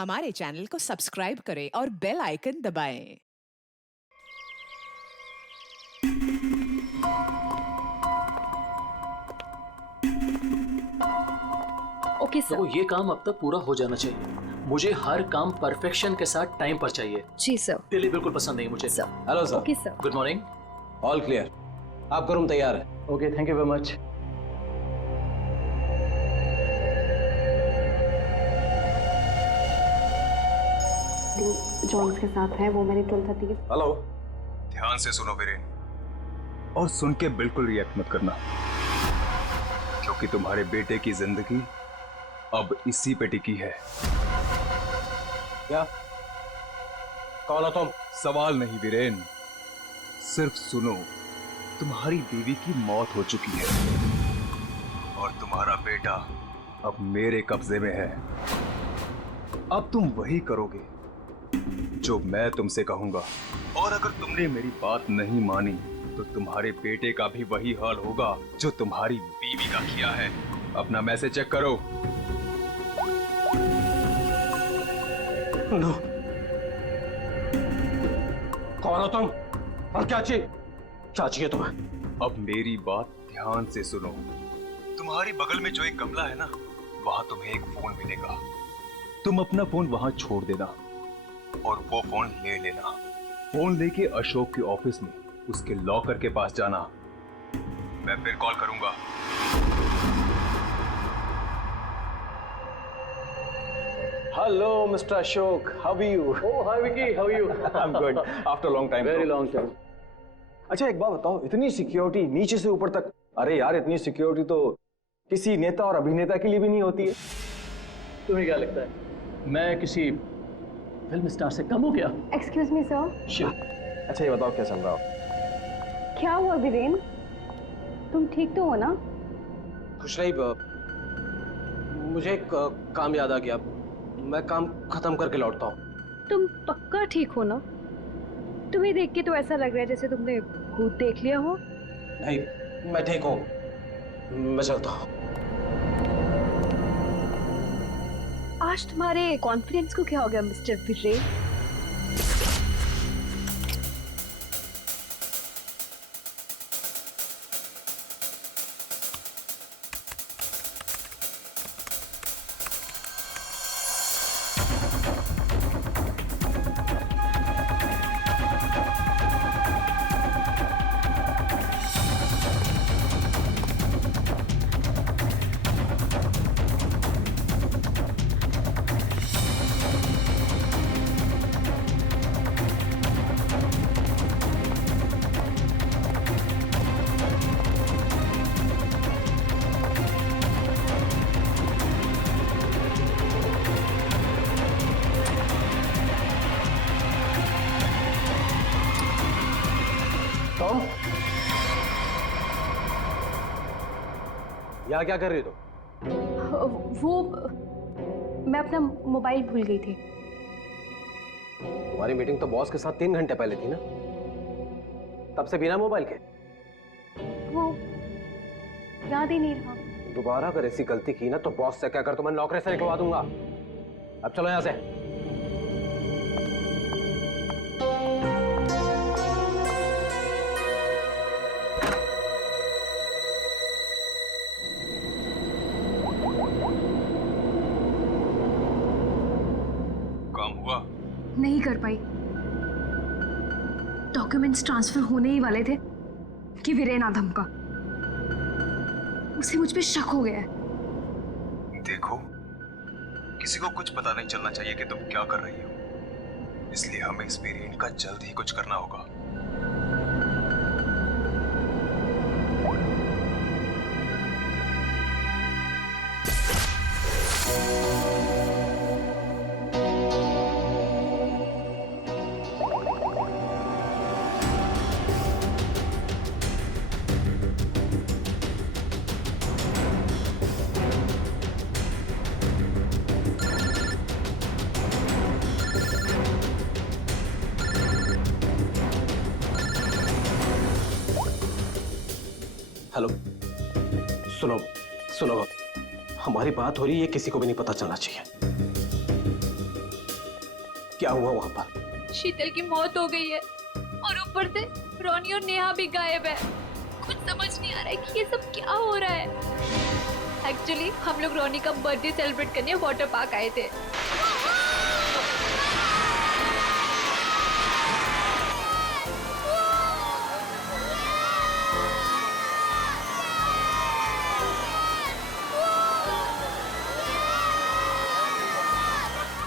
हमारे चैनल को सब्सक्राइब करें और बेल आइकन दबाएं। ओके तो सर। ये काम अब तक पूरा हो जाना चाहिए। मुझे हर काम परफेक्शन के साथ टाइम पर चाहिए। जी सर। डिले बिल्कुल पसंद नहीं मुझे। Sir. Hello sir. Okay sir. Good morning. All clear, आपका रूम तैयार है। Okay, thank you very much. Johns के साथ है वो मैंने 12:30 हेलो। ध्यान से सुनो वीरेन, और सुन के बिल्कुल रिएक्ट मत करना, क्योंकि तुम्हारे बेटे की जिंदगी अब इसी पे टिकी है। क्या? कौन हो तुम? सवाल नहीं वीरेन, सिर्फ सुनो। तुम्हारी बीवी की मौत हो चुकी है और तुम्हारा बेटा अब मेरे कब्जे में है। अब तुम वही करोगे जो मैं तुमसे कहूंगा, और अगर तुमने मेरी बात नहीं मानी तो तुम्हारे बेटे का भी वही हाल होगा जो तुम्हारी बीवी का किया है। अपना मैसेज चेक करो। नो। कौन हो तुम और क्या चाहिए तुम्हें? अब मेरी बात ध्यान से सुनो। तुम्हारी बगल में जो एक गमला है ना, वहां तुम्हें एक फोन मिलेगा। तुम अपना फोन वहां छोड़ देना और वो फोन ले लेना। फोन लेके अशोक के ऑफिस में उसके लॉकर के पास जाना। मैं फिर कॉल करूंगा। Hello mister Ashok, how are you? Oh hi Vicky, how are you? I am good after long time. Very long time. अच्छा एक बात बताओ, इतनी सिक्योरिटी नीचे से ऊपर तक? अरे यार, इतनी सिक्योरिटी तो किसी नेता और अभिनेता के लिए भी नहीं होती है। तुम्हें क्या लगता है मैं किसी फिल्म स्टार से कम हूं क्या? Excuse me sir. अच्छा ये बताओ क्या चल रहा हो? क्या हुआ वीरेन, तुम ठीक तो हो ना? खुश रही। मुझे एक काम याद आ गया, मैं काम खत्म करके लौटता हूँ। तुम पक्का ठीक हो ना? तुम्हें देख के तो ऐसा लग रहा है जैसे तुमने भूत देख लिया हो। नहीं, मैं ठीक हूँ, मैं चलता हूँ। आज तुम्हारे कॉन्फिडेंस को क्या हो गया मिस्टर वीरेन? टॉम, यहाँ क्या कर रही हो तुम? वो मैं अपना मोबाइल भूल गई थी। तुम्हारी मीटिंग तो बॉस के साथ 3 घंटे पहले थी ना, तब से बिना मोबाइल के? वो याद ही नहीं रहा। दोबारा अगर ऐसी गलती की ना तो बॉस से क्या कर, तो मैं नौकरी से निकलवा दूंगा। अब चलो यहाँ से। काम हुआ? नहीं कर पाई। डॉक्यूमेंट्स ट्रांसफर होने ही वाले थे कि वीरेन आ धमका। उसे मुझ पे शक हो गया है। देखो, किसी को कुछ पता नहीं चलना चाहिए कि तुम क्या कर रही हो, इसलिए हमें इस वीरेन का जल्द ही कुछ करना होगा। हेलो, सुनो सुनो, हमारी बात हो रही है, किसी को भी नहीं पता चलना चाहिए। क्या हुआ वहां पर? शीतल की मौत हो गई है और ऊपर से रोनी और नेहा भी गायब है। कुछ समझ नहीं आ रहा है कि ये सब क्या हो रहा है। एक्चुअली हम लोग रोनी का बर्थडे सेलिब्रेट करने वाटर पार्क आए थे।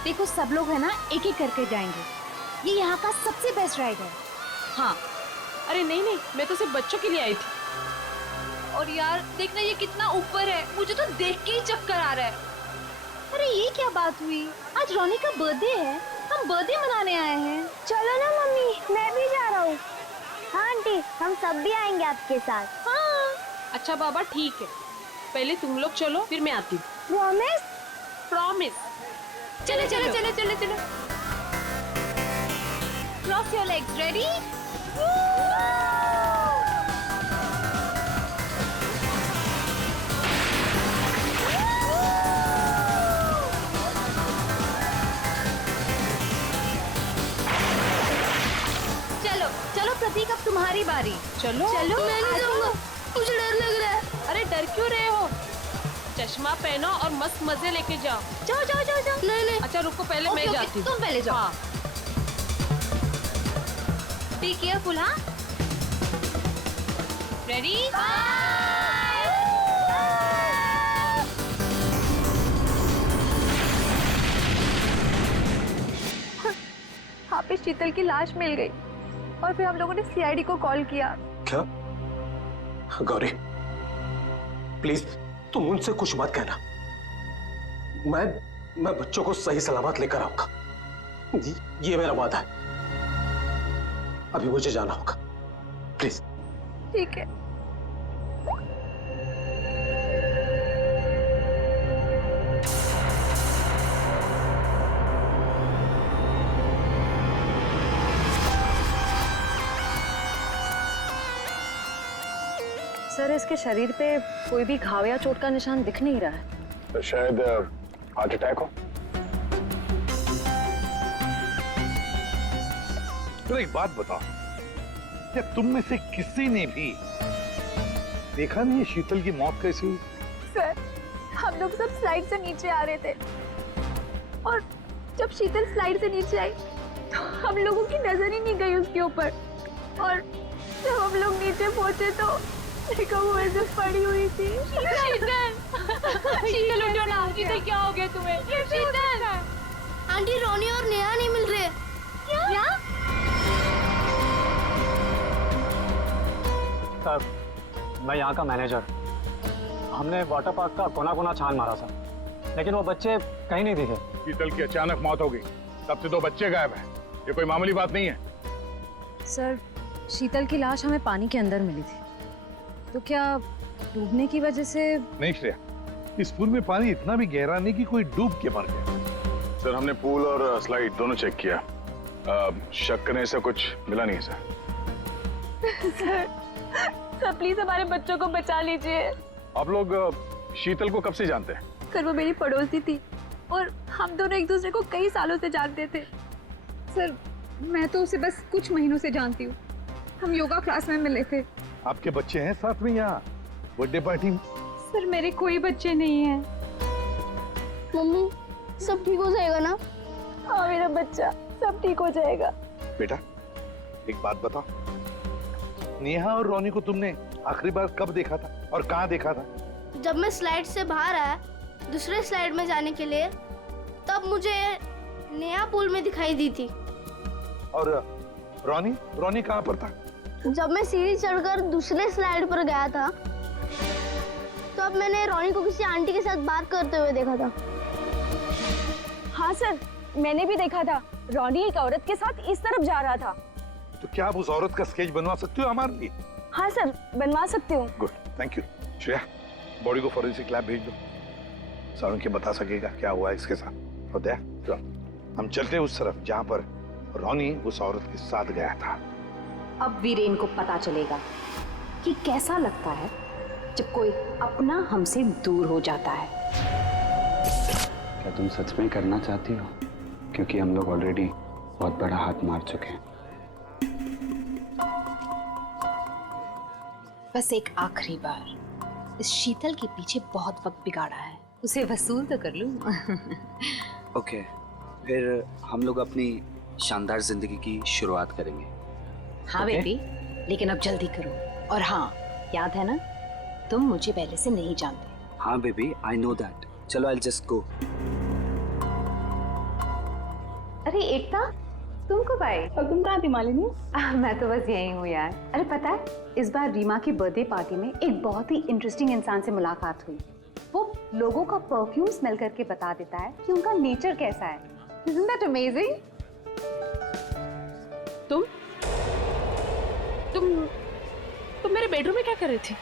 देखो सब लोग है ना एक एक करके जाएंगे। ये यहाँ का सबसे बेस्ट राइड है। हाँ, अरे नहीं नहीं, मैं तो सिर्फ बच्चों के लिए आई थी। और यार देखना ये कितना ऊपर है, मुझे तो देख के ही चक्कर आ रहा है। अरे ये क्या बात हुई? आज रोनी का बर्थडे है, हम बर्थडे मनाने आए हैं। चलो ना मम्मी, मैं भी जा रहा हूँ। हाँ आंटी, हम सब भी आएंगे आपके साथ। हाँ। अच्छा बाबा ठीक है, पहले तुम लोग चलो फिर मैं आती हूँ। प्रॉमिस? प्रॉमिस। चलो चलो चलो चलो चलो। Cross your legs, ready? चलो चलो प्रतीक, अब तुम्हारी बारी। चलो चलो। मैं नहीं जाऊंगा, मुझे डर लग रहा है। अरे डर क्यों रहे हो? चश्मा पहनो और मस्त मजे लेके जाओ। जाओ जाओ जाओ जाओ। नहीं नहीं, अच्छा रुको, पहले मैं जाती हूँ। तुम पहले जाओ। हाँ। Be careful. हाँ, रेडी? वहाँ पे शीतल की लाश मिल गई और फिर हम लोगों ने सीआईडी को कॉल किया। क्या? गौरी प्लीज तुम उनसे कुछ मत कहना। मैं बच्चों को सही सलामत लेकर आऊंगा, ये मेरा वादा है। अभी मुझे जाना होगा, प्लीज। ठीक है। सर इसके शरीर पे कोई भी घाव या चोट का निशान दिख नहीं रहा है। तो शायद हार्ट अटैक हो। तो एक बात बताओ, क्या तुम में से किसी ने भी देखा नहीं शीतल की मौत कैसी हुई? सर हम लोग सब स्लाइड से नीचे आ रहे थे और जब शीतल स्लाइड से नीचे आई तो हम लोगों की नजर ही नहीं गई उसके ऊपर। और जब हम लोग नीचे पहुंचे तो देखो वो ऐसे पड़ी हुई थी। शीतल, शीतल उठो ना। शीतल क्या हो गया तुम्हें? शीतल, आंटी रोनी और नेहा नहीं मिल रहे। क्या? सर मैं यहाँ का मैनेजर। हमने वाटर पार्क का कोना कोना छान मारा सर, लेकिन वो बच्चे कहीं नहीं दिखे। शीतल की अचानक मौत हो गई, तब से 2 बच्चे गायब हैं। ये कोई मामूली बात नहीं है। सर शीतल की लाश हमें पानी के अंदर मिली थी, तो क्या डूबने की वजह से? नहीं श्रेया, इस पूल में पानी इतना भी गहरा नहीं कि कोई डूब के मर गया। सर हमने पूल और स्लाइड दोनों चेक किया, शक करने से कुछ मिला नहीं है सर। सर प्लीज हमारे बच्चों को बचा लीजिए। आप लोग शीतल को कब से जानते हैं? सर वो मेरी पड़ोसी थी और हम दोनों एक दूसरे को कई सालों से जानते थे। सर मैं तो उसे बस कुछ महीनों से जानती हूँ, हम योगा क्लास में मिले थे। आपके बच्चे हैं साथ में यहाँ बर्थडे पार्टी में? सर मेरे कोई बच्चे नहीं हैं। मम्मी सब ठीक हो जाएगा ना? हाँ मेरा बच्चा, सब ठीक हो जाएगा। बेटा एक बात बताओ, नेहा और रोनी को तुमने आखिरी बार कब देखा था और कहाँ देखा था? जब मैं स्लाइड से बाहर आया दूसरे स्लाइड में जाने के लिए, तब मुझे नेहा पूल में दिखाई दी थी। और रोनी कहाँ पर था? जब मैं सीढ़ी चढ़कर दूसरे स्लाइड पर गया था, तब मैंने रोनी को किसी आंटी के साथ बात करते हुए देखा था। हाँ सर मैंने भी देखा था, रोनी एक औरत के साथ इस तरफ जा रहा था। तो क्या आप उस औरत का स्केच बनवा सकते हो हमारे लिए? हाँ सर बनवा सकती हूँ। Good, thank you. Shreya body को फॉरेंसिक लैब भेज दो, सारुण के बता सकेगा क्या हुआ है इसके साथ। और दया हम चलते हैं उस तरफ जहाँ पर रोनी उस औरत के साथ गया था। अब वीरेन को पता चलेगा कि कैसा लगता है जब कोई अपना हमसे दूर हो जाता है। क्या तुम सच में करना चाहती हो? क्योंकि हम लोग ऑलरेडी बहुत बड़ा हाथ मार चुके हैं। बस एक आखिरी बार, इस शीतल के पीछे बहुत वक्त बिगाड़ा है, उसे वसूल तो कर लूं। ओके, फिर हम लोग अपनी शानदार जिंदगी की शुरुआत करेंगे। हाँ बेबी, लेकिन अब जल्दी करो। और हाँ, याद है ना, तुम मुझे पहले से नहीं जानते। हाँ बेबी, आई नो दैट। चलो आई जस्ट गो। अरे एकता, तुम कब आई? और तुम कहाँ थी मालिनी? मैं तो बस यही हूँ यार। अरे पता है, इस बार रीमा की बर्थडे पार्टी में एक बहुत ही इंटरेस्टिंग इंसान से मुलाकात हुई। वो लोगों का परफ्यूम स्मेल करके बता देता है कि उनका नेचर कैसा है। Isn't that amazing? तुम मेरे बेडरूम में क्या कर रही थी?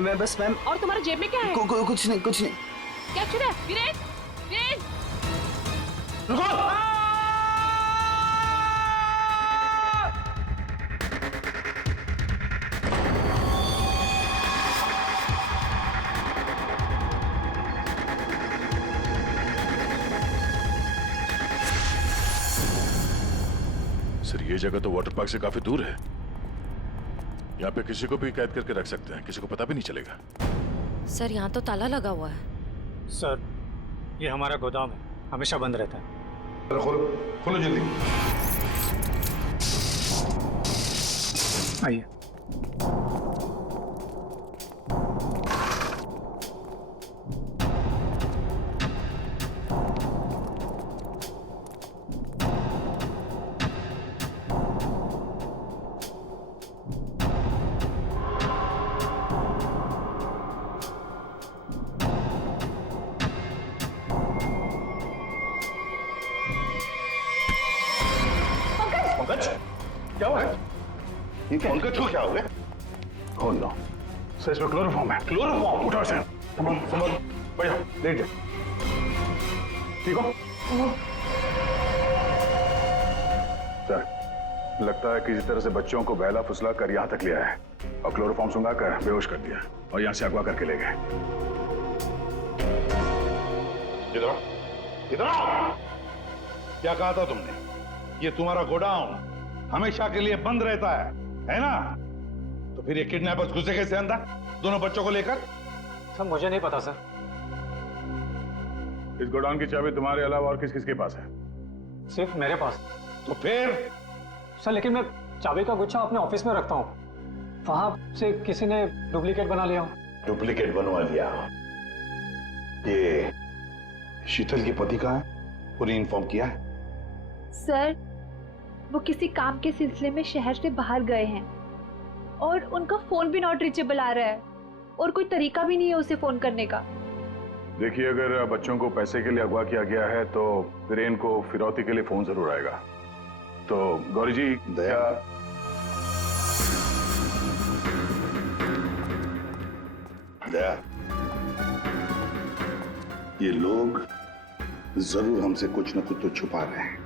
मैं बस मैम। और तुम्हारे जेब में क्या है? कुछ नहीं, कुछ नहीं। क्या चुरा है? वीरेन, वीरेन! सर, ये जगह तो वाटर पार्क से काफी दूर है। यहाँ पे किसी को भी कैद करके रख सकते हैं, किसी को पता भी नहीं चलेगा। सर, यहाँ तो ताला लगा हुआ है। सर, ये हमारा गोदाम है, हमेशा बंद रहता है। खोलो जल्दी। आइए। पंकज, क्या हुआ है? ये क्या? पंकज को क्या हो गया? ओह नो, सर इसमें क्लोरोफॉर्म है। क्लोरोफॉर्म? उठो इसे। संभल, बैठ जाओ, लेट जाओ। ठीक हो? सर, लगता है किसी तरह से बच्चों को बहला फुसला कर यहाँ तक लिया है और क्लोरोफॉर्म सुंघा कर बेहोश कर दिया और यहाँ से अगवा करके ले गए। इधर आओ, इधर आओ। क्या कहा था तुमने? ये तुम्हारा गोडाउन हमेशा के लिए बंद रहता है ना? तो फिर ये किडनैपर्स घुसे कैसे अंदर दोनों बच्चों को लेकर? सर, मुझे नहीं पता सर। इस गोडाउन की चाबी तुम्हारे अलावा और किस किस के पास है? सिर्फ मेरे पास। तो फिर? सर, लेकिन मैं चाबी का गुच्छा अपने ऑफिस में रखता हूँ। वहां से किसी ने डुप्लीकेट बना लिया। डुप्लीकेट बनवा लिया? ये शीतल के पति का है? उन्हें इन्फॉर्म किया है? सर, वो किसी काम के सिलसिले में शहर से बाहर गए हैं और उनका फोन भी नॉट रीचेबल आ रहा है और कोई तरीका भी नहीं है उसे फोन करने का। देखिए, अगर बच्चों को पैसे के लिए अगवा किया गया है तो वीरेन को फिरौती के लिए फोन जरूर आएगा। तो गौरी जी, दया, दया, ये लोग जरूर हमसे कुछ न कुछ तो छुपा रहे हैं।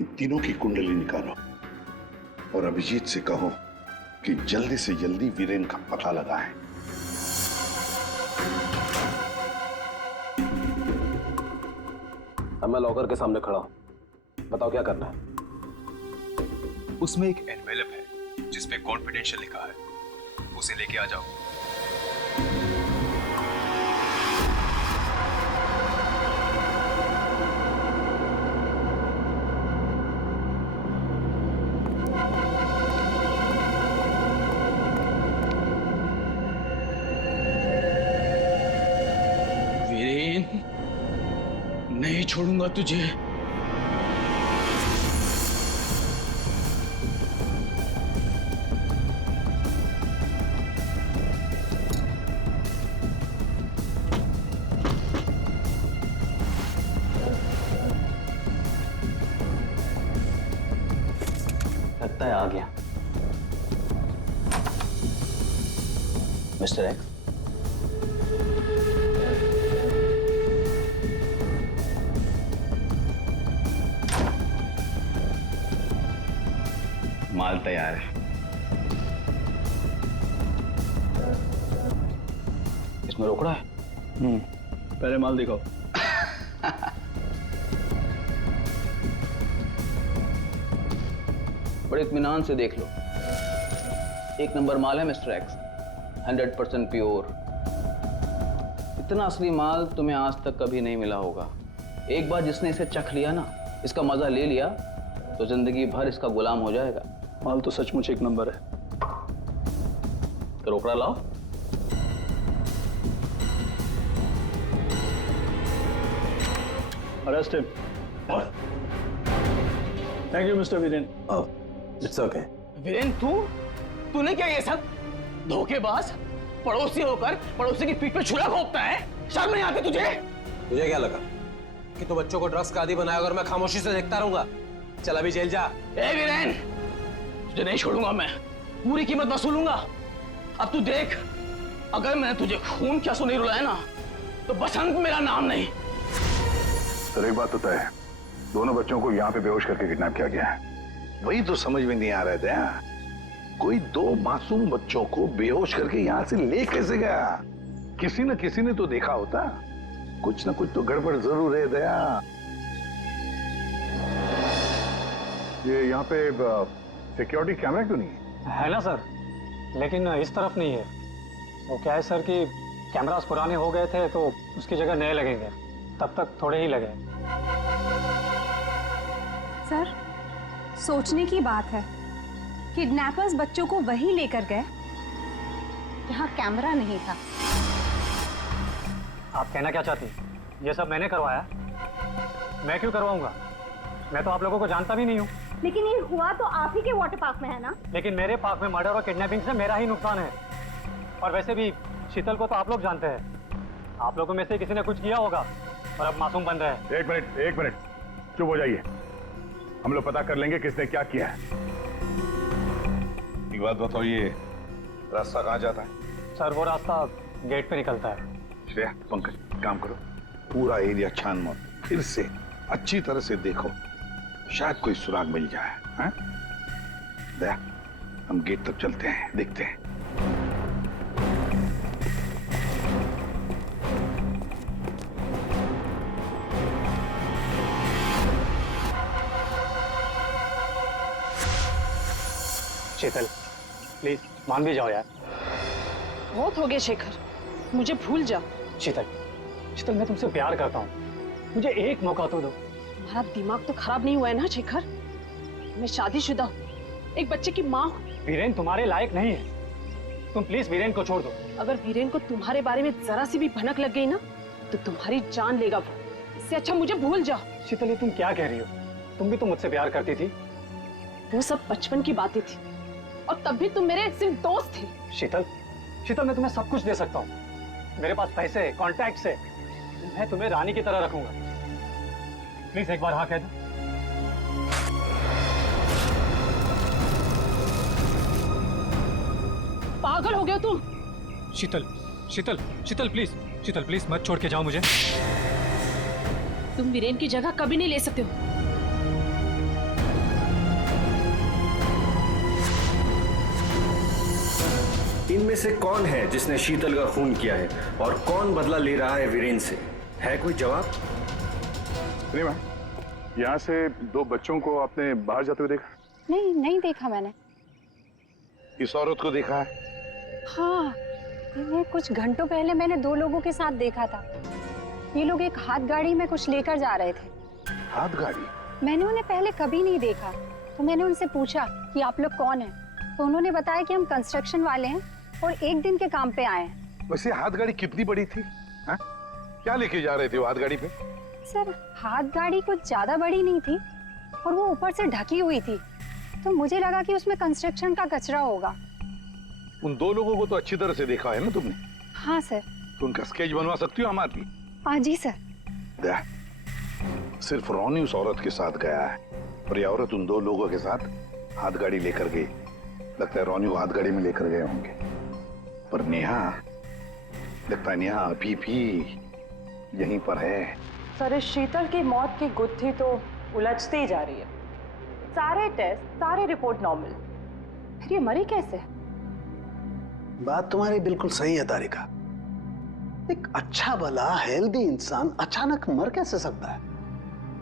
इन तीनों की कुंडली निकालो और अभिजीत से कहो कि जल्दी से जल्दी वीरेन का पता लगाएं। अब मैं लॉकर के सामने खड़ा हूं, बताओ क्या करना है? उसमें एक एनवेलप है जिसपे कॉन्फिडेंशियल लिखा है, उसे लेके आ जाओ। नहीं छोड़ूंगा तुझे। लगता है आ गया मिस्टर एक्स। माल तैयार है। इसमें रोकड़ा है? पहले माल दिखाओ। बड़े इत्मीनान से देख लो। एक नंबर माल है मिस्टर एक्स, 100% प्योर। इतना असली माल तुम्हें आज तक कभी नहीं मिला होगा। एक बार जिसने इसे चख लिया ना, इसका मजा ले लिया, तो जिंदगी भर इसका गुलाम हो जाएगा। माल तो सचमुच एक नंबर है। तो रोकड़ा लाओ। Arrest him. Thank you mister Viren. It's okay. Viren तूने क्या ये सब? धोखेबाज, पड़ोसी होकर पड़ोसी की पीठ पे छुरा घोंपता है। शर्म नहीं आती तुझे? तुझे क्या लगा कि तू बच्चों को ड्रग्स का आदी बनाया और मैं खामोशी से देखता रहूंगा? चल अभी जेल जा। ए वीरेन, तुझे नहीं छोड़ूंगा मैं, पूरी कीमत वसूलूंगा। अब तू देख, अगर मैंने तुझे खून क्या नहीं रुलाया ना, तो बसंत मेरा नाम नहीं। सर एक बात तो तय है, दोनों बच्चों को यहाँ पे बेहोश करके किडनैप किया गया है। वही तो समझ में नहीं आ रहे थे। कोई दो मासूम बच्चों को बेहोश करके यहाँ से ले कैसे गया? किसी न किसी ने तो देखा होता। कुछ न कुछ तो गड़बड़ जरूर है दया। ये यहाँ पे सिक्योरिटी कैमरा क्यों नहीं है ना सर, लेकिन इस तरफ नहीं है। वो क्या है सर कि कैमरास पुराने हो गए थे तो उसकी जगह नए लगेंगे, तब तक थोड़े ही लगे। सर, सोचने की बात है, किडनैपर्स बच्चों को वहीं लेकर गए जहां कैमरा नहीं था। आप कहना क्या चाहती? ये सब मैंने करवाया? मैं क्यों करवाऊंगा? मैं तो आप लोगों को जानता भी नहीं हूँ। लेकिन ये हुआ तो आप ही के वाटर पार्क में है ना? लेकिन मेरे पार्क में मर्डर और किडनैपिंग से मेरा ही नुकसान है। और वैसे भी शीतल को तो आप लोग जानते हैं। आप लोगों में से किसी ने कुछ किया होगा और अब मासूम बन रहे हैं। एक मिनट चुप हो जाइए, हम लोग पता कर लेंगे किसने क्या किया है। एक बात बताओ, ये रास्ता कहाँ जाता है? सर वो रास्ता गेट पे निकलता है। श्रेया, पंकज काम करो, पूरा एरिया छान मारो, फिर से अच्छी तरह से देखो, शायद कोई सुराग मिल जाए। हैं? दया, हम गेट तक चलते हैं, देखते हैं। शीतल प्लीज मान भी जाओ यार। बहुत हो गया शेखर, मुझे भूल जा। शीतल मैं तुमसे प्यार करता हूँ, मुझे एक मौका तो दो। तुम्हारा दिमाग तो खराब नहीं हुआ है ना शेखर? मैं शादीशुदा हूँ, एक बच्चे की माँ हूँ। वीरेन तुम्हारे लायक नहीं है, तुम प्लीज वीरेन को छोड़ दो। अगर वीरेन को तुम्हारे बारे में जरा सी भी भनक लग गई ना, तो तुम्हारी जान लेगा वो। इससे अच्छा मुझे भूल जाओ। शीतल ये तुम क्या कह रही हो? तुम भी तो मुझसे प्यार करती थी। वो सब बचपन की बातें थी, और तब भी तुम मेरे सिर्फ दोस्त थे। शीतल मैं तुम्हें सब कुछ दे सकता हूँ, मेरे पास पैसे कॉन्टैक्ट है, मैं तुम्हें रानी की तरह रखूंगा। प्लीज एक बार हाँ कह दो। पागल हो गए तुम? शीतल प्लीज मत छोड़ के जाओ मुझे। तुम वीरेन की जगह कभी नहीं ले सकते हो। इनमें से कौन है जिसने शीतल का खून किया है और कौन बदला ले रहा है वीरेन से? है कोई जवाब? रीमा, यहाँ से दो बच्चों को आपने बाहर जाते हुए देखा? नहीं देखा मैंने। इस औरत को देखा है? हाँ, इन्हें कुछ घंटों पहले मैंने दो लोगों के साथ देखा था। ये लोग एक हाथ गाड़ी में कुछ लेकर जा रहे थे। हाथ गाड़ी? मैंने उन्हें पहले कभी नहीं देखा, तो मैंने उनसे पूछा कि आप लोग कौन हैं, तो उन्होंने बताया कि हम कंस्ट्रक्शन वाले हैं और एक दिन के काम पे आए हैं। वैसे हाथ गाड़ी कितनी बड़ी थी? हा? क्या लेके जा रहे थे वो हाथ गाड़ी पे? सर हाथ गाड़ी कुछ ज्यादा बड़ी नहीं थी और वो ऊपर से ढकी हुई थी, तो मुझे लगा कि उसमें कंस्ट्रक्शन का कचरा होगा। उन दो लोगों को तो अच्छी तरह से देखा है ना तुमने? हाँ सर। तो उनका स्केच बनवा सकती हो हमारी? हाँ जी सर। दया, सिर्फ रोनी उस औरत के साथ गया है और ये औरत उन दो लोगों के साथ हाथ गाड़ी लेकर गई। लगता है रोनी को हाथ गाड़ी में लेकर गए होंगे, पर नेहा, लगता है नेहा अभी भी यहीं पर है। सर इस शीतल की मौत की गुत्थी तो उलझती ही जा रही है। सारे टेस्ट, सारी रिपोर्ट नॉर्मल, फिर ये मरी कैसे? बात तुम्हारी बिल्कुल सही है तारिका। एक अच्छा भला हेल्दी इंसान अचानक मर कैसे सकता है?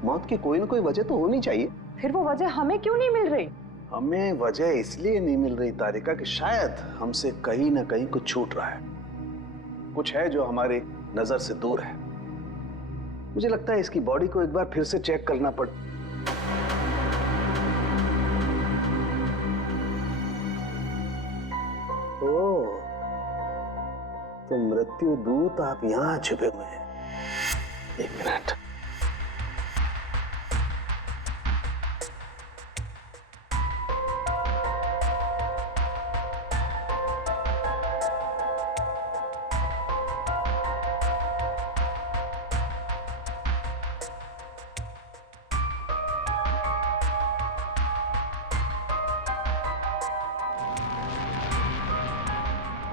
मौत की कोई ना कोई वजह तो होनी चाहिए। फिर वो वजह हमें क्यों नहीं मिल रही? हमें वजह इसलिए नहीं मिल रही तारिका कि शायद हमसे कहीं ना कहीं कुछ छूट रहा है, कुछ है जो हमारी नजर से दूर है। मुझे लगता है इसकी बॉडी को एक बार फिर से चेक करना पड़। ओह, तो मृत्यु दूत आप यहां छुपे हुए हैं। एक मिनट।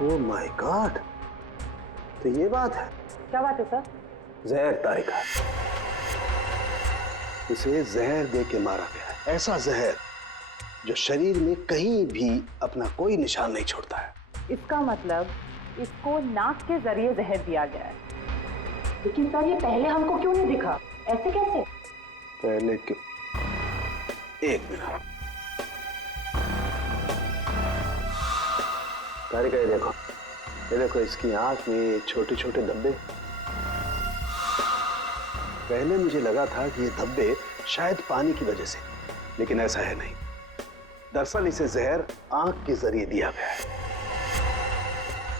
ओह माय गॉड, तो ये बात है। क्या बात है सर? जहर तारिका, इसे जहर दे के मारा गया है। ऐसा जहर जो शरीर में कहीं भी अपना कोई निशान नहीं छोड़ता है। इसका मतलब इसको नाक के जरिए जहर दिया गया है। लेकिन सर ये पहले हमको क्यों नहीं दिखा? ऐसे कैसे? पहले क्यों? एक मिनट तारिका, ये देखो इसकी आंख में छोटे छोटे धब्बे। पहले मुझे लगा था कि ये धब्बे शायद पानी की वजह से, लेकिन ऐसा है नहीं। दरअसल इसे जहर आंख के जरिए दिया गया है।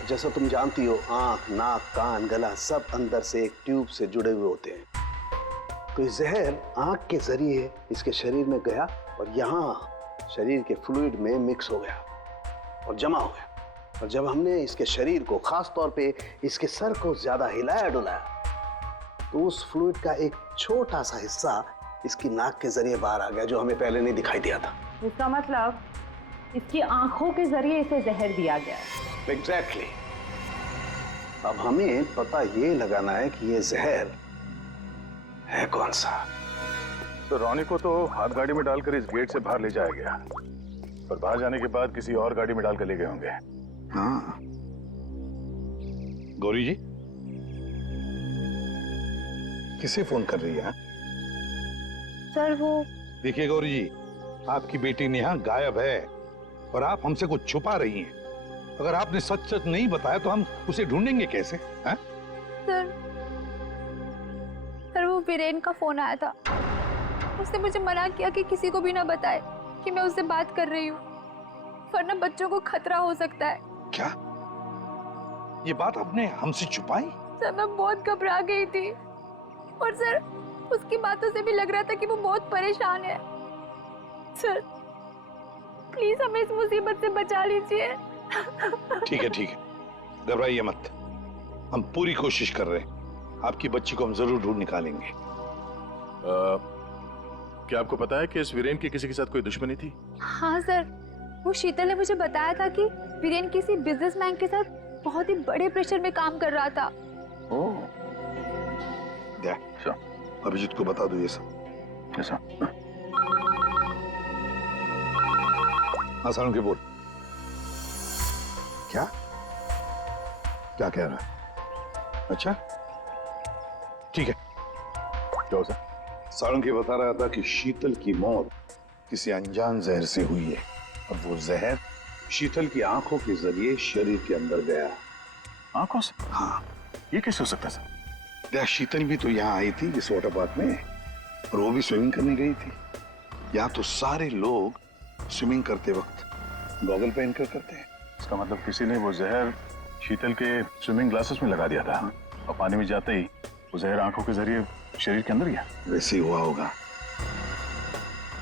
जैसा तुम जानती हो, आंख, नाक, कान, गला सब अंदर से एक ट्यूब से जुड़े हुए होते हैं। तो ये जहर आंख के जरिए इसके शरीर में गया और यहाँ शरीर के फ्लूइड में मिक्स हो गया और जमा हो गया। और जब हमने इसके शरीर को, खास तौर पे इसके सर को ज्यादा हिलाया डुलाया, तो उस फ्लूइड का एक छोटा सा हिस्सा इसकी नाक के जरिए बाहर आ गया, जो हमें पहले नहीं दिखाई दिया था। इसका मतलब इसकी आंखों के जरिए इसे जहर दिया गया है। एग्जैक्टली। अब हमें पता ये लगाना है कि ये जहर है कौन सा। तो रॉनी को तो हाथ गाड़ी में डालकर इस गेट से बाहर ले जाया गया, पर बाहर जाने के बाद किसी और गाड़ी में डालकर ले गए होंगे। हाँ। गौरी जी किसे फोन कर रही है? सर वो देखिए गौरी जी, आपकी बेटी नेहा गायब है और आप हमसे कुछ छुपा रही हैं। अगर आपने सच सच नहीं बताया तो हम उसे ढूंढेंगे कैसे? हैं? सर वो वीरेन का फोन आया था। उसने मुझे मना किया कि किसी को भी ना बताए कि मैं उससे बात कर रही हूँ, वरना बच्चों को खतरा हो सकता है। क्या ये बात आपने हमसे छुपाई? सर मैं बहुत घबरा गई थी और सर उसकी बातों से भी लग रहा था कि वो बहुत परेशान है। सर प्लीज हमें इस मुसीबत से बचा लीजिए। ठीक है ठीक है, घबराइए मत, हम पूरी कोशिश कर रहे हैं। आपकी बच्ची को हम जरूर ढूंढ निकालेंगे। क्या आपको पता है कि इस वीरेन की किसी के साथ कोई दुश्मनी थी? हाँ सर, वो शीतल ने मुझे बताया था कि वीरेन किसी बिजनेसमैन के साथ बहुत ही बड़े प्रेशर में काम कर रहा था। अभिजीत को बता दो ये सब। कैसा? हाँ सारुण के बोल। क्या क्या कह रहा है? अच्छा ठीक है। क्या हो? सारुण के बता रहा था कि शीतल की मौत किसी अनजान जहर से हुई है और वो जहर शीतल की आंखों के जरिए शरीर के अंदर गया। आंखों से? हाँ। ये कैसे हो सकता है? शीतल भी तो यहाँ आई थी इस वाटर पार्क में, और वो भी स्विमिंग करने गई थी। यहाँ तो सारे लोग स्विमिंग करते वक्त गॉगल पहन कर करते हैं। इसका मतलब किसी ने वो जहर शीतल के स्विमिंग ग्लासेस में लगा दिया था और पानी में जाते ही वो जहर आंखों के जरिए शरीर के अंदर गया। वैसे ही हुआ होगा।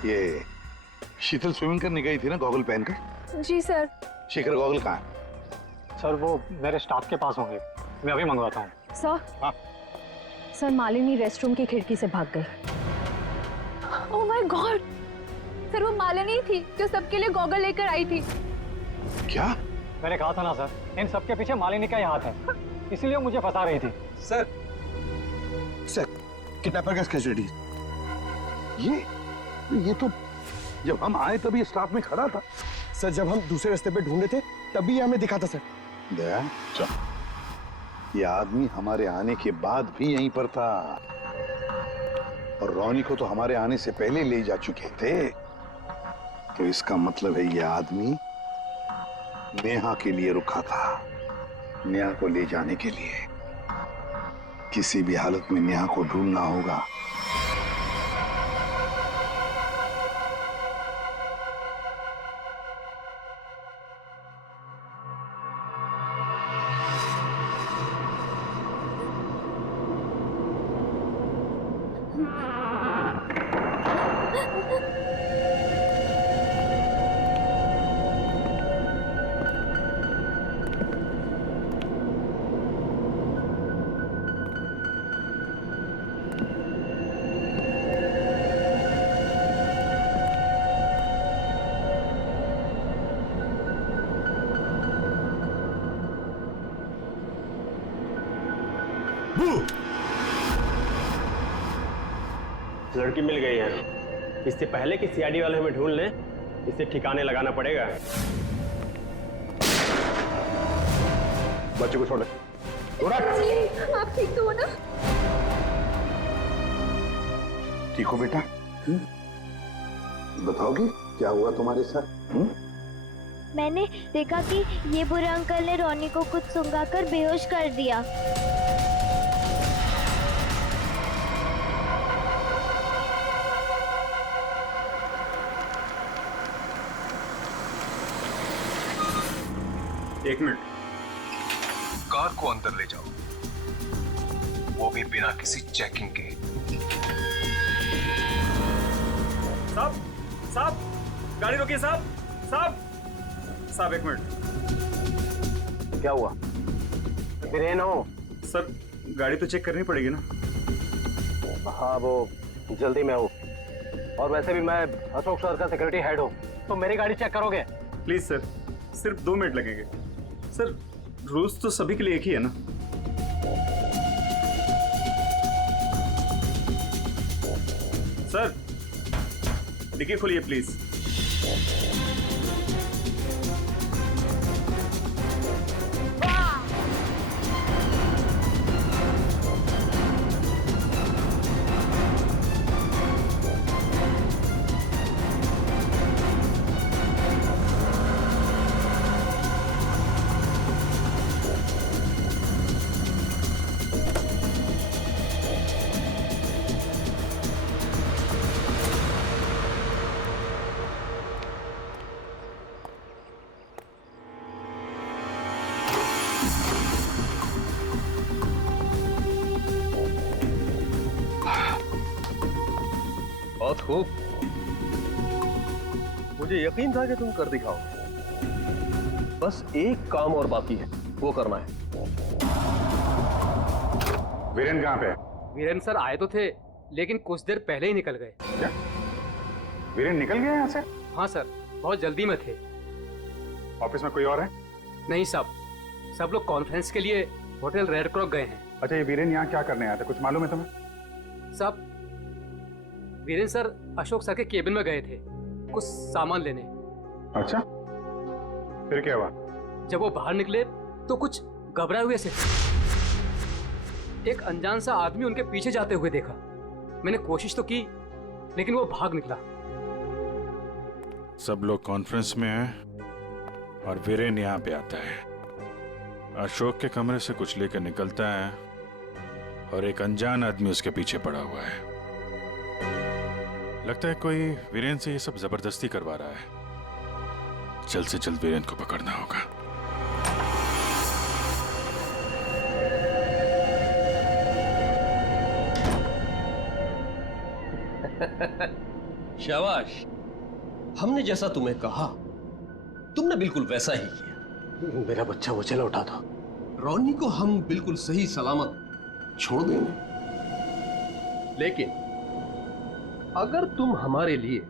ये शीतल स्विमिंग करने गई थी ना गॉगल पहनकर? जी सर। शेखर गॉगल कहाँ है? सर वो मेरे स्टाफ के पास होंगे, मैं अभी मंगवाता हूँ। सर हाँ? सर मालिनी रेस्टरूम की खिड़की से भाग गई। ओह माय गॉड, सर वो मालिनी थी जो सबके लिए गॉगल लेकर आई थी। क्या? मैंने कहा था ना सर, इन सबके पीछे मालिनी का ही हाथ है, इसीलिए मुझे फंसा रही थी। सर किडनैपर का कैजुअलिटी। ये तो जब हम आए तभी स्टाफ में खड़ा था। सर जब हम दूसरे रास्ते पे ढूंढे थे तभी हमें दिखा था सर। दया, ये आदमी हमारे आने के बाद भी यहीं पर था और रॉनी को तो हमारे आने से पहले ले जा चुके थे। तो इसका मतलब है यह आदमी नेहा के लिए रुका था, नेहा को ले जाने के लिए। किसी भी हालत में नेहा को ढूंढना होगा। लड़की मिल गई है। इससे पहले कि सीआईडी वाले हमें ढूंढ लें, इसे ठिकाने लगाना पड़ेगा। बच्चे को छोड़ दे। आप ठीक तो हो ना? ठीक हो बेटा? बताओगी क्या हुआ तुम्हारे साथ? मैंने देखा कि ये बुरे अंकल ने रोनी को कुछ सुंघाकर बेहोश कर दिया। एक मिनट, कार को अंदर ले जाओ, वो भी बिना किसी चेकिंग के। साहब, साहब, गाड़ी रोकिए साहब, साहब, साहब एक मिनट। क्या हुआ? वीरेन हो? सर, गाड़ी तो चेक करनी पड़ेगी ना। हाँ, वो जल्दी में हूँ। और वैसे भी मैं अशोक सर का सिक्योरिटी हेड हूँ, तो मेरी गाड़ी चेक करोगे? प्लीज सर, सिर्फ 2 मिनट लगेंगे। सर, रूल्स तो सभी के लिए एक ही है ना। सर, डिक्की खोलिए प्लीज। बहुत खूब, मुझे यकीन था कि तुम कर दिखाओ। बस एक काम और बाकी है, वो करना है। वीरेन कहाँ पे है? वीरेन सर आए तो थे, लेकिन कुछ देर पहले ही निकल गए। क्या? वीरेन निकल गया यहाँ से? हाँ सर, बहुत जल्दी में थे। ऑफिस में कोई और है? नहीं साहब, सब लोग कॉन्फ्रेंस के लिए होटल रेड क्रॉक गए हैं। अच्छा, ये वीरेन यहाँ क्या करने आया था, कुछ मालूम है तुम्हें? साहब, वीरेन सर अशोक सर के केबिन में गए थे कुछ सामान लेने। अच्छा, फिर क्या हुआ? जब वो बाहर निकले तो कुछ घबराए हुए से एक अनजान सा आदमी उनके पीछे जाते हुए देखा। मैंने कोशिश तो की, लेकिन वो भाग निकला। सब लोग कॉन्फ्रेंस में हैं और वीरेन यहाँ पे आता है। अशोक के कमरे से कुछ लेकर निकलता है और एक अनजान आदमी उसके पीछे पड़ा हुआ है। लगता है कोई वीरेन से ये सब जबरदस्ती करवा रहा है। जल्द से जल्द वीरेन को पकड़ना होगा। शाबाश, हमने जैसा तुम्हें कहा तुमने बिल्कुल वैसा ही किया। मेरा बच्चा वो चला उठा था। रोनी को हम बिल्कुल सही सलामत छोड़ देंगे, लेकिन अगर तुम हमारे लिए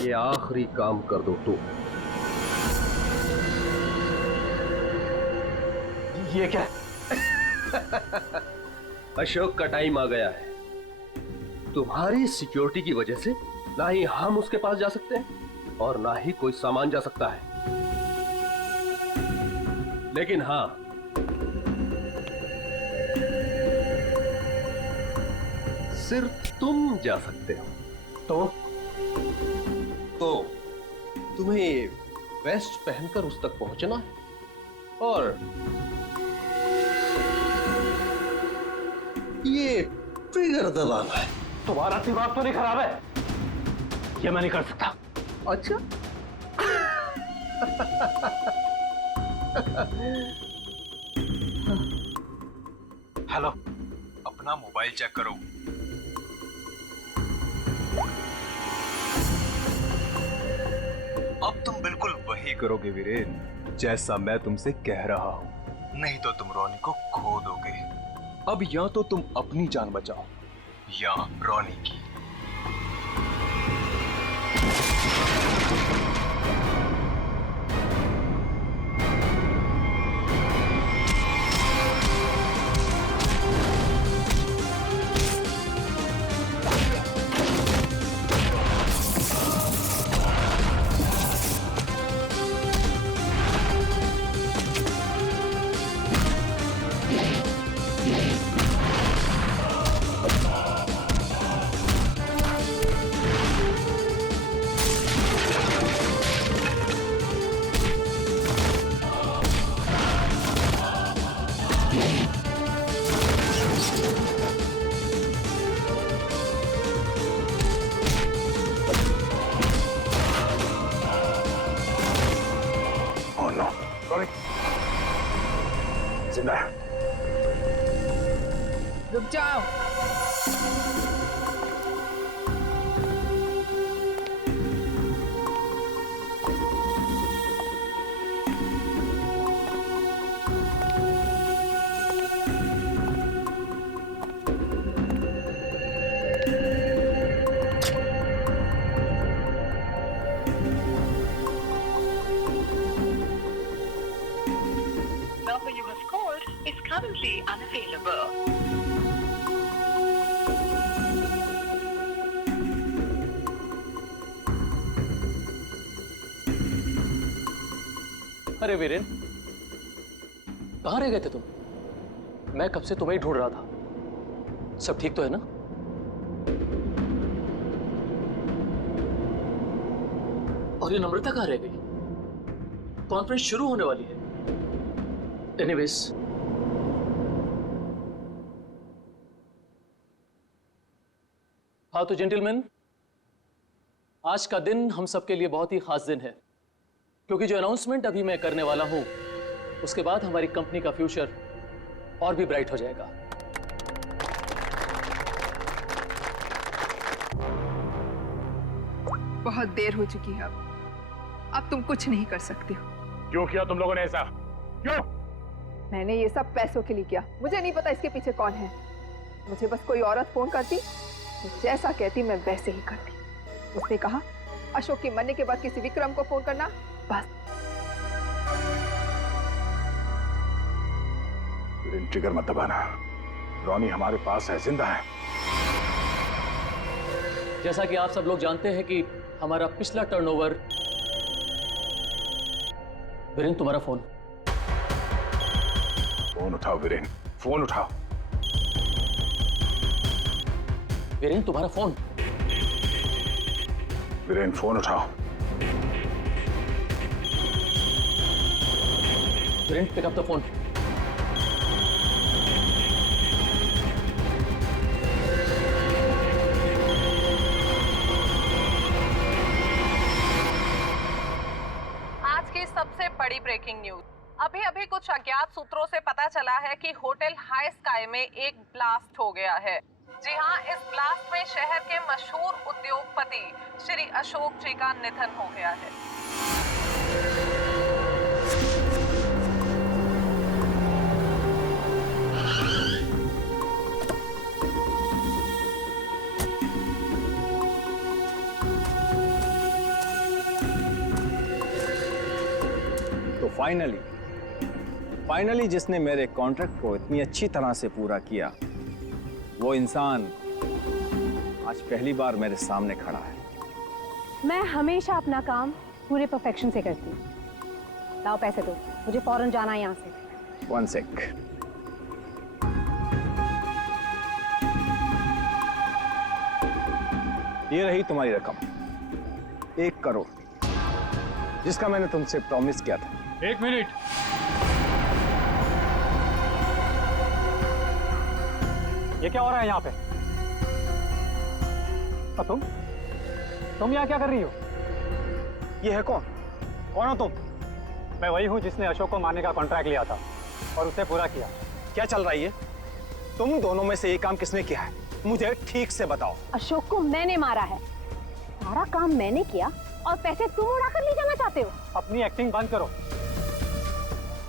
ये आखिरी काम कर दो तो। ये क्या? अशोक का टाइम आ गया है। तुम्हारी सिक्योरिटी की वजह से ना ही हम उसके पास जा सकते हैं और ना ही कोई सामान जा सकता है। लेकिन हां, सिर्फ तुम जा सकते हो। तो तुम्हें वेस्ट पहनकर उस तक पहुंचना है और ये ट्रिगर दबाना है। तुम्हारा दिमाग तो नहीं खराब है? ये मैं नहीं कर सकता। अच्छा हेलो, अपना मोबाइल चेक करो। अब तुम बिल्कुल वही करोगे वीरेन, जैसा मैं तुमसे कह रहा हूं, नहीं तो तुम रोनी को खो दोगे। अब या तो तुम अपनी जान बचाओ या रोनी की। जिंदा है। रुक जाओ। Number you have called is currently unavailable. अरे वीरेन, कहाँ रह गए थे तुम? मैं कब से तुम्हें ही ढूंढ रहा था। सब ठीक तो है ना? और ये नम्रता कहाँ रह गई? कॉन्फ्रेंस शुरू होने वाली है। एनीवेज, हाँ तो जेंटलमैन, आज का दिन हम सबके लिए बहुत ही खास दिन है, क्योंकि जो अनाउंसमेंट अभी मैं करने वाला हूं, उसके बाद हमारी कंपनी का फ्यूचर और भी ब्राइट हो जाएगा। बहुत देर हो चुकी है। अब तुम कुछ नहीं कर सकते हो। क्यों किया तुम लोगों ने ऐसा? क्यों? मैंने ये सब पैसों के लिए किया। मुझे नहीं पता इसके पीछे कौन है। मुझे बस कोई औरत फोन करती, तो जैसा कहती मैं वैसे ही करती। उसने कहा अशोक के मरने के बाद किसी विक्रम को फोन करना, बस। ट्रिगर मत दबाना। रोनी हमारे पास है, जिंदा है। जैसा कि आप सब लोग जानते हैं कि हमारा पिछला टर्नओवर। वीरेन, तुम्हारा फोन। फोन उठाओ वीरेन, फोन उठाओ। वीरेन, तुम्हारा फोन। वीरेन, फोन उठाओ। Viren, pick up the phone. आज की सबसे बड़ी ब्रेकिंग न्यूज। अभी अभी कुछ अज्ञात सूत्रों से पता चला है कि होटल हाई स्काई में एक ब्लास्ट हो गया है। जी हां, इस ब्लास्ट में शहर के मशहूर उद्योगपति श्री अशोक जी का निधन हो गया है। तो फाइनली जिसने मेरे कॉन्ट्रैक्ट को इतनी अच्छी तरह से पूरा किया, वो इंसान आज पहली बार मेरे सामने खड़ा है। मैं हमेशा अपना काम पूरे परफेक्शन से करती हूँ। लाओ पैसे दो, मुझे फौरन जाना है यहाँ से। 1 सेक। ये रही तुम्हारी रकम, 1 करोड़। जिसका मैंने तुमसे प्रॉमिस किया था। 1 मिनट। ये क्या हो रहा है यहाँ पे? और तुम यहाँ क्या कर रही हो? ये है कौन? कौन हो तुम? मैं वही हूँ जिसने अशोक को मारने का कॉन्ट्रैक्ट लिया था और उसे पूरा किया। क्या चल रहा है ये? तुम दोनों में से ये काम किसने किया है? मुझे ठीक से बताओ। अशोक को मैंने मारा है, सारा काम मैंने किया और पैसे तुम उड़ाकर ले जाना चाहते हो? अपनी एक्टिंग बंद करो।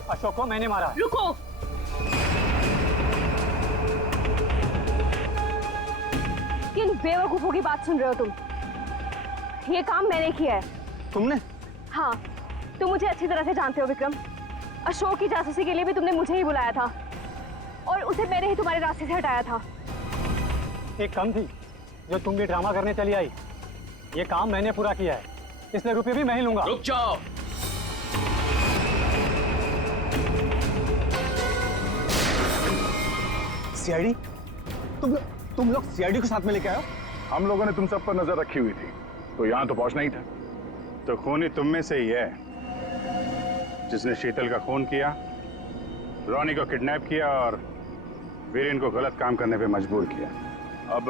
अशोक को मैंने मारा है। रुको, किन बेवकूफों की बात सुन रहे हो तुम? ये काम मैंने किया है। तुमने? हाँ, तुम मुझे अच्छी तरह से जानते हो विक्रम। अशोक की जासूसी के लिए भी तुमने मुझे ही बुलाया था और उसे मैंने ही तुम्हारे रास्ते से हटाया था। एक कम थी जो तुम भी ड्रामा करने चली आई। ये काम मैंने पूरा किया है, इसलिए रुपये भी मैं ही लूंगा। रुक जाओ। सीआईडी? तुम लोग सीआईडी को साथ में लेके आए हो? हम लोगों ने तुम सब पर नजर रखी हुई थी, तो यहाँ तो पहुंचना ही था। तो खूनी तुम में से ही है जिसने शीतल का खून किया, रोनी को किडनैप किया और वीरेन को गलत काम करने पे मजबूर किया। अब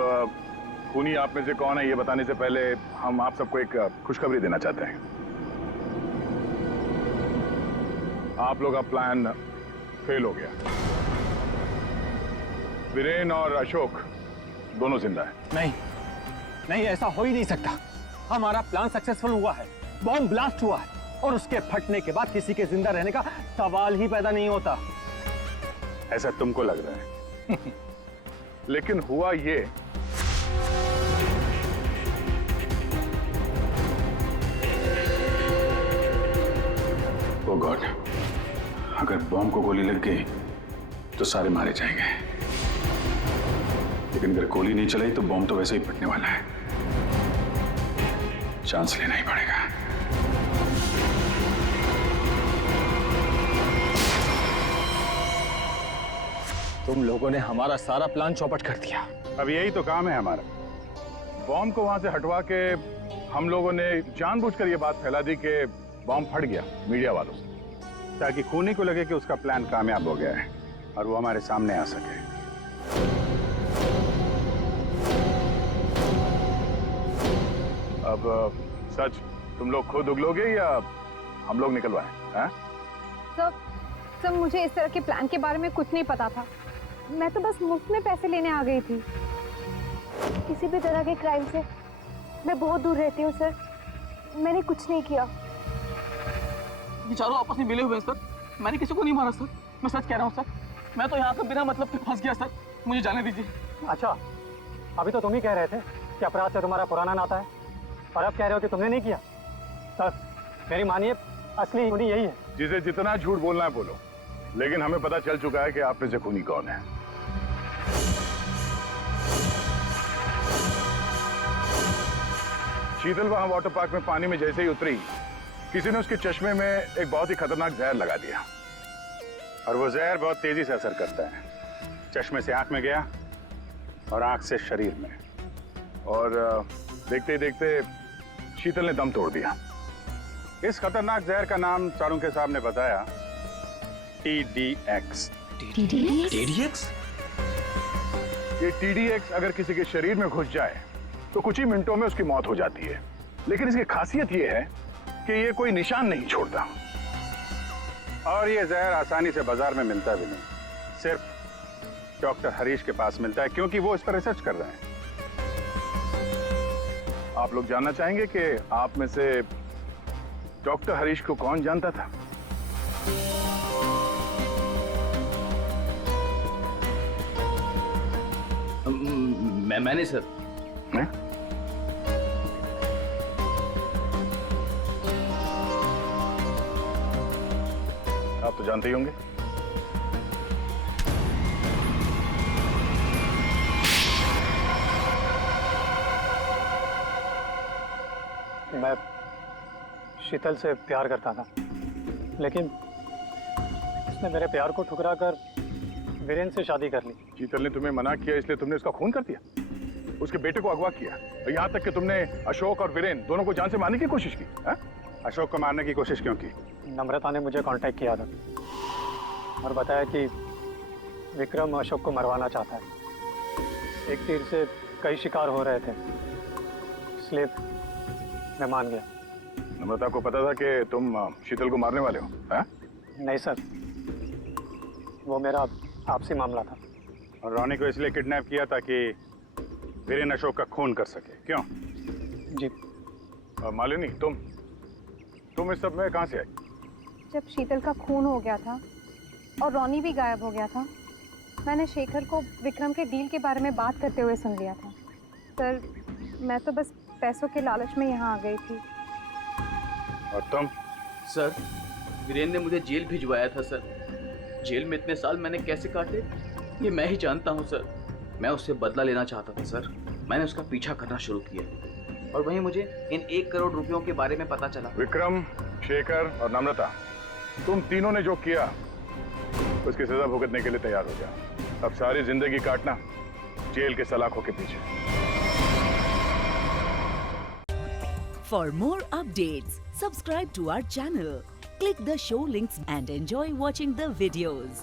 खूनी आप में से कौन है ये बताने से पहले हम आप सबको एक खुशखबरी देना चाहते हैं। आप लोग का प्लान फेल हो गया। वीरेन और अशोक दोनों जिंदा है। नहीं, ऐसा हो ही नहीं सकता। हमारा प्लान सक्सेसफुल हुआ है, बॉम्ब ब्लास्ट हुआ है और उसके फटने के बाद किसी के जिंदा रहने का सवाल ही पैदा नहीं होता। ऐसा तुमको लग रहा है लेकिन हुआ ये, ओ गॉड, अगर बॉम्ब को गोली लग गई तो सारे मारे जाएंगे, लेकिन अगर गोली नहीं चलाई तो बॉम्ब तो वैसे ही फटने वाला है। चांस लेना ही पड़ेगा। तुम लोगों ने हमारा सारा प्लान चौपट कर दिया। अब यही तो काम है हमारा। बॉम्ब को वहां से हटवा के हम लोगों ने जानबूझकर ये बात फैला दी कि बॉम्ब फट गया मीडिया वालों से, ताकि खूनी को लगे कि उसका प्लान कामयाब हो गया है और वो हमारे सामने आ सके। अब सच तुम लोग खुद उगलोगे या हम लोग निकलवाएं? सब मुझे इस तरह के प्लान के बारे में कुछ नहीं पता था। मैं तो बस मुफ्त में पैसे लेने आ गई थी। किसी भी तरह के क्राइम से मैं बहुत दूर रहती हूँ सर। मैंने कुछ नहीं किया। ये चारों आपस में मिले हुए हैं सर। मैंने किसी को नहीं मारा सर, मैं सच कह रहा हूँ सर। मैं तो यहाँ से बिना मतलब के फंस गया सर, मुझे जाने दीजिए। अच्छा, अभी तो तुम ही कह रहे थे कि अपराध से तुम्हारा पुराना नाता है और अब कह रहे हो कि तुमने नहीं किया। सर मेरी मानिए, असली खूनी यही है। जिसे जितना झूठ बोलना है बोलो, लेकिन हमें पता चल चुका है कि आप में से खूनी कौन है। शीतल वहां वाटर पार्क में पानी में जैसे ही उतरी, किसी ने उसके चश्मे में एक बहुत ही खतरनाक जहर लगा दिया और वो जहर बहुत तेजी से असर करता है। चश्मे से आंख में गया और आंख से शरीर में, और देखते ही देखते शीतल ने दम तोड़ दिया। इस खतरनाक जहर का नाम चाणक्य साहब ने बताया TDX। TDX? ये TDX अगर किसी के शरीर में घुस जाए तो कुछ ही मिनटों में उसकी मौत हो जाती है, लेकिन इसकी खासियत ये है कि ये कोई निशान नहीं छोड़ता और ये जहर आसानी से बाजार में मिलता भी नहीं, सिर्फ डॉक्टर हरीश के पास मिलता है क्योंकि वो इस पर रिसर्च कर रहे हैं। आप लोग जानना चाहेंगे कि आप में से डॉक्टर हरीश को कौन जानता था? मैंने सर। मैं? आप तो जानते ही होंगे। मैं शीतल से प्यार करता था, लेकिन उसने मेरे प्यार को ठुकरा कर वीरेन से शादी कर ली। शीतल ने तुम्हें मना किया इसलिए तुमने उसका खून कर दिया, उसके बेटे को अगवा किया और यहाँ तक कि तुमने अशोक और वीरेन दोनों को जान से मारने की कोशिश की। अशोक को मारने की कोशिश क्यों की? नम्रता ने मुझे कांटेक्ट किया था और बताया कि विक्रम अशोक को मरवाना चाहता है। एक तीर से कई शिकार हो रहे थे, इसलिए मैं मान गया। नम्रता को पता था कि तुम शीतल को मारने वाले हो? है? नहीं सर, वो मेरा आपसी मामला था। और रोनी को इसलिए किडनैप किया ताकि वीरेन अशोक का खून कर सके, क्यों? जी। और मालिनी, तुम इस सब में कहाँ से आई? जब शीतल का खून हो गया था और रोनी भी गायब हो गया था, मैंने शेखर को विक्रम के डील के बारे में बात करते हुए सुन लिया था। सर, मैं तो बस पैसों के लालच में यहाँ आ गई थी। और तुम? सर, वीरेन ने मुझे जेल भिजवाया था सर। जेल में इतने साल मैंने कैसे काटे ये मैं ही जानता हूँ सर। मैं उससे बदला लेना चाहता था सर। मैंने उसका पीछा करना शुरू किया और वहीं मुझे इन 1 करोड़ रुपयों के बारे में पता चला। विक्रम, शेखर और नम्रता, तुम तीनों ने जो किया उसकी सजा भुगतने के लिए तैयार हो जाओ। अब सारी जिंदगी काटना जेल के सलाखों के पीछे। For more updates, subscribe to our channel, click the show links and enjoy watching the videos.